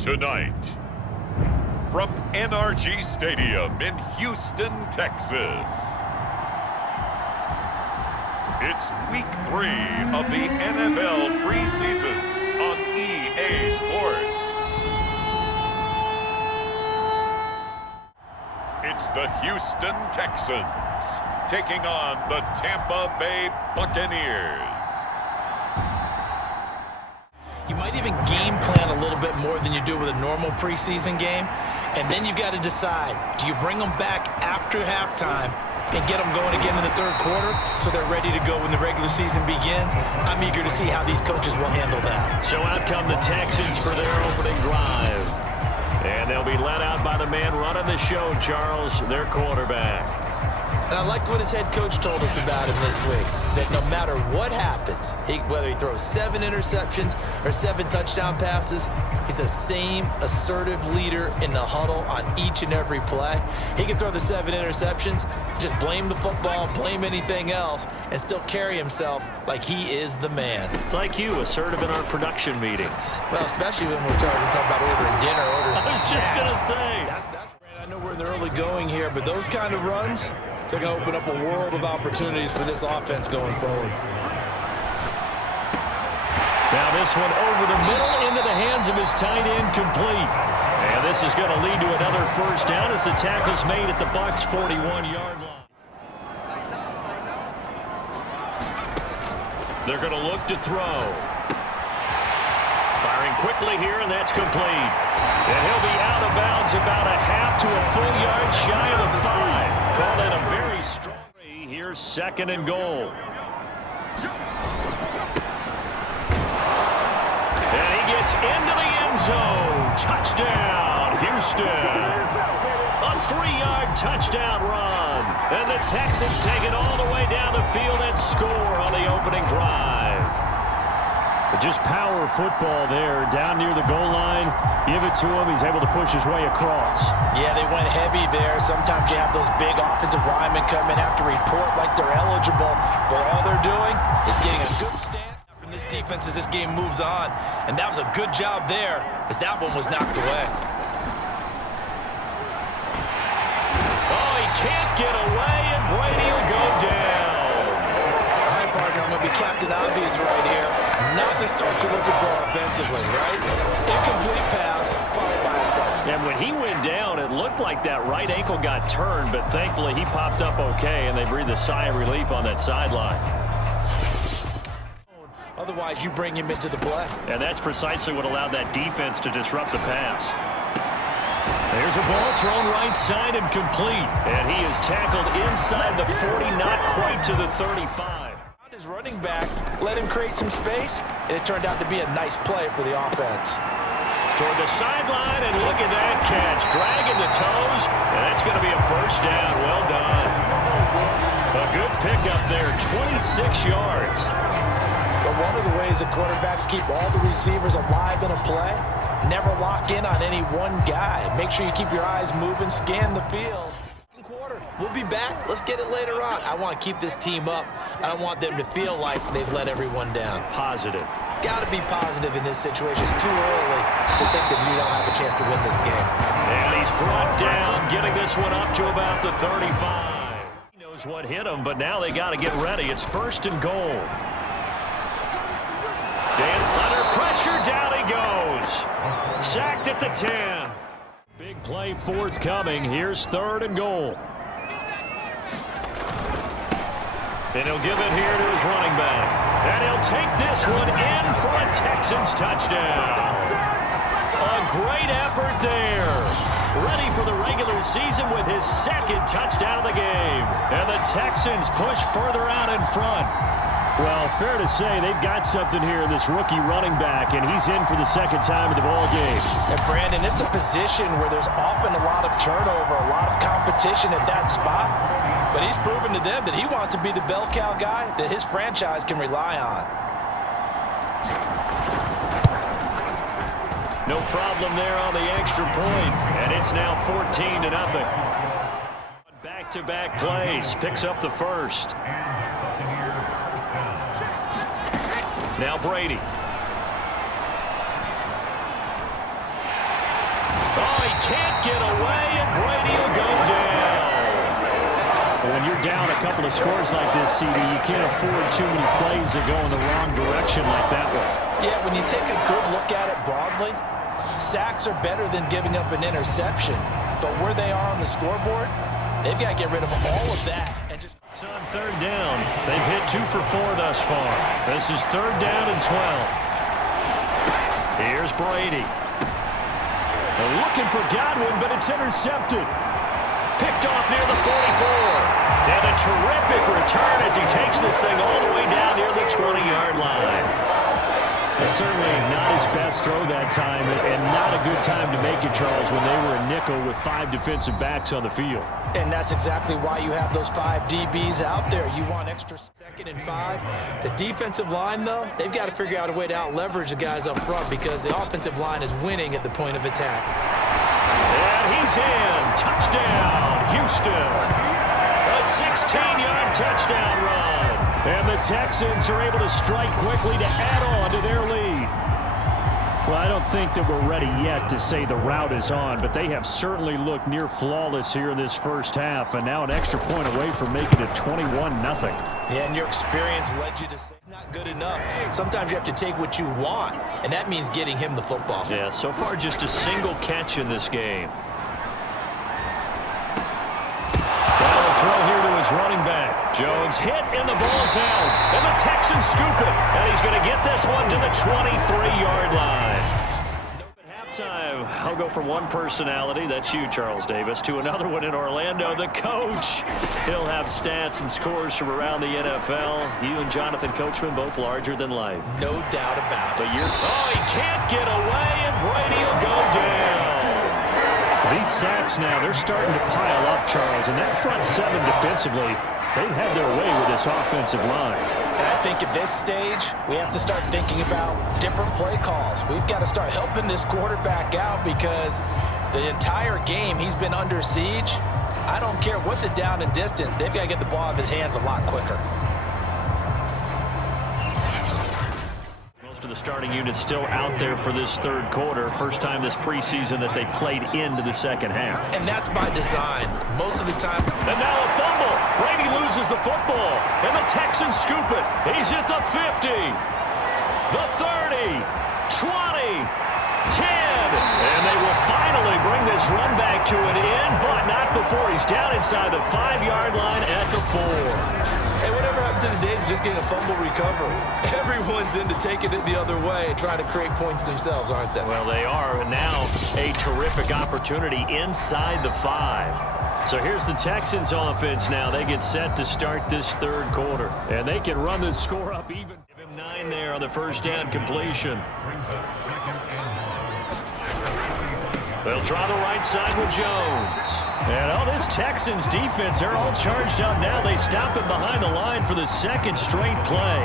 Tonight, from NRG Stadium in Houston, Texas, it's Week 3 of the NFL Preseason on EA Sports. It's the Houston Texans taking on the Tampa Bay Buccaneers. You might even game plan a little bit more than you do with a normal preseason game. And then you've got to decide, do you bring them back after halftime and get them going again in the third quarter so they're ready to go when the regular season begins? I'm eager to see how these coaches will handle that. So out come the Texans for their opening drive. And they'll be led out by the man running the show, Charles, their quarterback. And I liked what his head coach told us about him this week, that no matter what happens, whether he throws 7 interceptions or 7 touchdown passes, he's the same assertive leader in the huddle on each and every play. He can throw the 7 interceptions, just blame the football, blame anything else, and still carry himself like he is the man. It's like you, assertive in our production meetings. Well, especially when we're talking about ordering dinner, ordering some I was just going to say. That's I know we're in the early going here, but those kind of runs, they're going to open up a world of opportunities for this offense going forward. Now this one over the middle into the hands of his tight end, complete. And this is going to lead to another first down as the tackle's made at the Bucs' 41-yard line. They're going to look to throw. Firing quickly here, and that's complete. And he'll be out of bounds about a half to a full yard shy of the 5. Called in a very strong. Here's second and goal. And he gets into the end zone. Touchdown, Houston. A 3-yard touchdown run. And the Texans take it all the way down the field and score on the opening drive. Just power football there, down near the goal line. Give it to him. He's able to push his way across. Yeah, they went heavy there. Sometimes you have those big offensive linemen come in after report like they're eligible, but all they're doing is getting a good stance from this defense as this game moves on. And that was a good job there as that one was knocked away. Oh, he can't get away, and Brady will go down. All right, partner, I'm going to be Captain Obvious right here. Not the start you're looking for offensively, right? Incomplete pass, followed by a sack. And when he went down, it looked like that right ankle got turned, but thankfully he popped up okay, and they breathed a sigh of relief on that sideline. Otherwise, you bring him into the play. And that's precisely what allowed that defense to disrupt the pass. There's a ball thrown right side and complete. And he is tackled inside the 40, not quite to the 35. His running back let him create some space, and it turned out to be a nice play for the offense. Toward the sideline, and look at that catch. Dragging the toes, and that's going to be a first down. Well done. A good pickup there, 26 yards. But one of the ways that quarterbacks keep all the receivers alive in a play, never lock in on any one guy. Make sure you keep your eyes moving, scan the field. We'll be back. Let's get it later on. I want to keep this team up. I don't want them to feel like they've let everyone down. Positive. Got to be positive in this situation. It's too early to think that you don't have a chance to win this game. And he's brought down, getting this one up to about the 35. He knows what hit him, but now they got to get ready. It's first and goal. Dan under pressure, down he goes. Sacked at the 10. Big play forthcoming. Here's third and goal. And he'll give it here to his running back. And he'll take this one in for a Texans touchdown. A great effort there. Ready for the regular season with his second touchdown of the game. And the Texans push further out in front. Well, fair to say they've got something here in this rookie running back, and he's in for the second time in the ball game. And Brandon, it's a position where there's often a lot of turnover, a lot of competition at that spot. But he's proven to them that he wants to be the bell cow guy that his franchise can rely on. No problem there on the extra point, and it's now 14-0. Back-to-back plays, picks up the first. Now Brady. Oh, he can't get away, and Brady will go down. When you're down a couple of scores like this, CD, you can't afford too many plays that go in the wrong direction like that one. Yeah, when you take a good look at it broadly, sacks are better than giving up an interception. But where they are on the scoreboard, they've got to get rid of all of that. And just It's on third down. They've hit 2 for 4 thus far. This is third down and 12. Here's Brady. They're looking for Godwin, but it's intercepted. Picked off near the 44. And a terrific return as he takes this thing all the way down near the 20-yard line. Certainly not his best throw that time, and not a good time to make it, Charles, when they were a nickel with 5 defensive backs on the field. And that's exactly why you have those 5 DBs out there. You want extra 2nd and 5. The defensive line, though, they've got to figure out a way to out-leverage the guys up front because the offensive line is winning at the point of attack. And he's in. Touchdown, Houston. A 16-yard touchdown run. And the Texans are able to strike quickly to add on to their lead. Well, I don't think that we're ready yet to say the route is on, but they have certainly looked near flawless here in this first half, and now an extra point away from making it 21-0. Yeah, and your experience led you to say it's not good enough. Sometimes you have to take what you want, and that means getting him the football. Yeah, so far just a single catch in this game. Throw here to his running back. Jones hit and the ball's out. And the Texans scoop it. And he's going to get this one to the 23-yard line. At halftime, I'll go from one personality, that's you, Charles Davis, to another one in Orlando, the coach. He'll have stats and scores from around the NFL. You and Jonathan Coachman both larger than life. No doubt about it. But he can't get away, and Brady will go down. These sacks now, they're starting to pile up, Charles, and that front 7 defensively, they've had their way with this offensive line. And I think at this stage, we have to start thinking about different play calls. We've got to start helping this quarterback out because the entire game he's been under siege. I don't care what the down and distance, they've got to get the ball out of his hands a lot quicker. To the starting unit still out there for this third quarter. First time this preseason that they played into the second half. And that's by design. Most of the time. And now a fumble. Brady loses the football. And the Texans scoop it. He's at the 50. The 30. 20. 10. And they will finally bring this run back to an end, but not before he's down inside the 5-yard line at the 4. Hey, whatever happened to the days of just getting a fumble recovery? Everyone's into taking it the other way and trying to create points themselves, aren't they? Well, they are, and now a terrific opportunity inside the 5. So here's the Texans offense now. They get set to start this third quarter. And they can run this score up even. Give him 9 there on the first down completion. They'll try the right side with Jones. And this Texans defense, they're all charged up now. They stop him behind the line for the second straight play.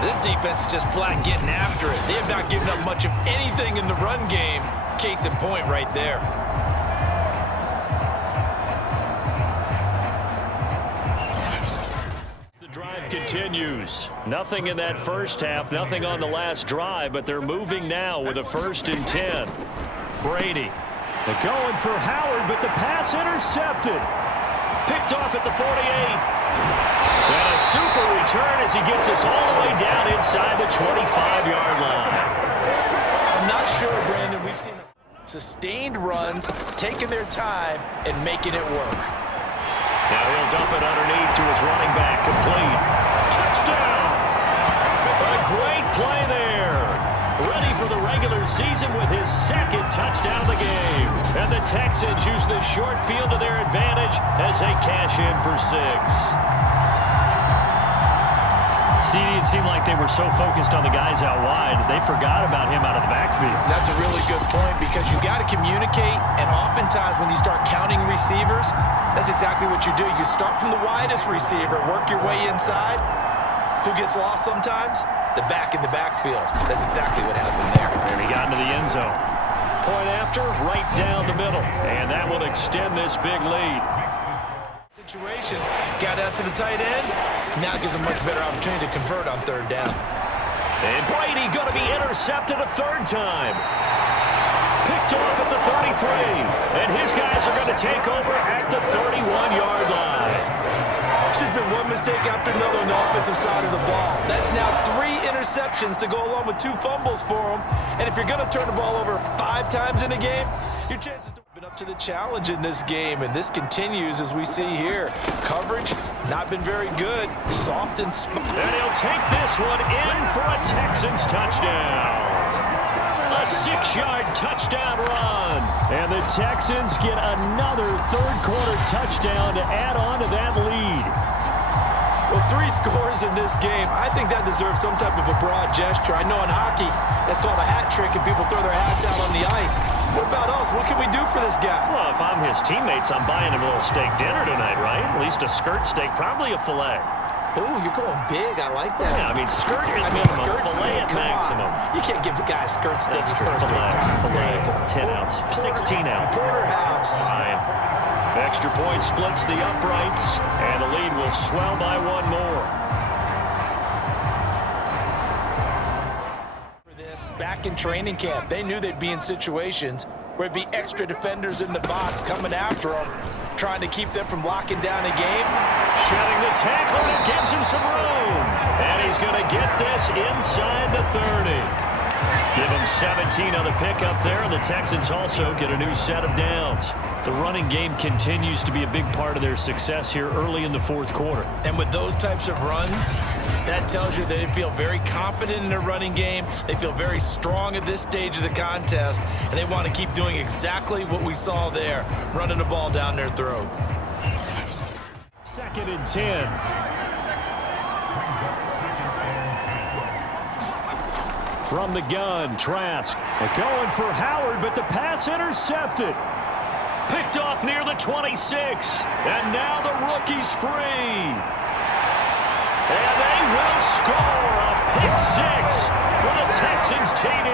This defense is just flat getting after it. They have not given up much of anything in the run game. Case in point right there. The drive continues. Nothing in that first half, nothing on the last drive, but they're moving now with a 1st and 10. Brady. They're going for Howard, but the pass intercepted. Picked off at the 48. And a super return as he gets us all the way down inside the 25-yard line. I'm not sure, Brandon, we've seen sustained runs, taking their time, and making it work. Now he'll dump it underneath to his running back, complete. Touchdown! A great play there. Ready for the regular season with his 2nd touchdown of the game. And the Texans use this short field to their advantage as they cash in for 6. CD, it seemed like they were so focused on the guys out wide, they forgot about him out of the backfield. That's a really good point because you got to communicate, and oftentimes when you start counting receivers, that's exactly what you do. You start from the widest receiver, work your way inside. Who gets lost sometimes? The back in the backfield. That's exactly what happened there. And he got into the end zone. Point after, right down the middle. And that will extend this big lead. Situation. Got out to the tight end. Now gives a much better opportunity to convert on 3rd down. And Brady going to be intercepted a 3rd time. Picked off at the 35. 3. And his guys are going to take over at the 31-yard line. It's just been one mistake after another on the offensive side of the ball. That's now 3 interceptions to go along with 2 fumbles for them. And if you're going to turn the ball over 5 times in a game, your chances to been up to the challenge in this game. And this continues as we see here. Coverage not been very good. Soft and smooth. And he'll take this one in for a Texans touchdown. A 6-yard touchdown run. And the Texans get another third-quarter touchdown to add on to that lead. Well, 3 scores in this game. I think that deserves some type of a broad gesture. I know in hockey, that's called a hat trick, and people throw their hats out on the ice. What about us? What can we do for this guy? Well, if I'm his teammates, I'm buying him a little steak dinner tonight, right? At least a skirt steak, probably a filet. Ooh, you're going big. I like that. Yeah, I mean, skirt is minimum, filet at maximum. You can't give the guy a skirt steak. That's true. Filet, 10 ounce, 16 ounce. Porterhouse. Fine. Extra point splits the uprights, and the lead will swell by 1 more. For this, back in training camp, they knew they'd be in situations where it'd be extra defenders in the box coming after them, trying to keep them from locking down a game. Shedding the tackle, and it gives him some room. And he's going to get this inside the 30. Give him 17 on the pickup there, and the Texans also get a new set of downs. The running game continues to be a big part of their success here early in the 4th quarter. And with those types of runs, that tells you that they feel very confident in their running game. They feel very strong at this stage of the contest, and they want to keep doing exactly what we saw there, running the ball down their throat. 2nd and 10. From the gun, Trask going for Howard, but the pass intercepted. Picked off near the 26, and now the rookie's free. And they will score a pick 6 for the Texans TD.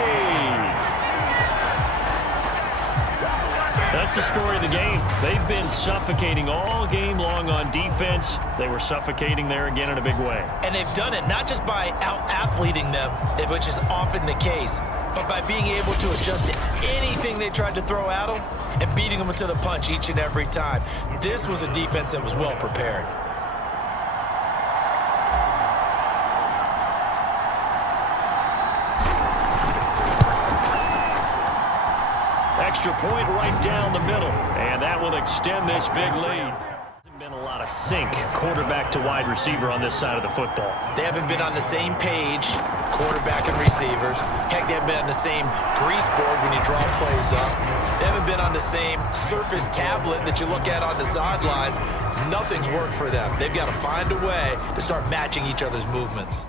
That's the story of the game. They've been suffocating all game long on defense. They were suffocating there again in a big way. And they've done it not just by out-athleting them, which is often the case, but by being able to adjust to anything they tried to throw at them and beating them to the punch each and every time. This was a defense that was well prepared. Extra point right down the middle, and that will extend this big lead. Hasn't been a lot of sync, quarterback to wide receiver on this side of the football. They haven't been on the same page, quarterback and receivers. Heck, they haven't been on the same grease board when you draw plays up. They haven't been on the same surface tablet that you look at on the sidelines. Nothing's worked for them. They've got to find a way to start matching each other's movements.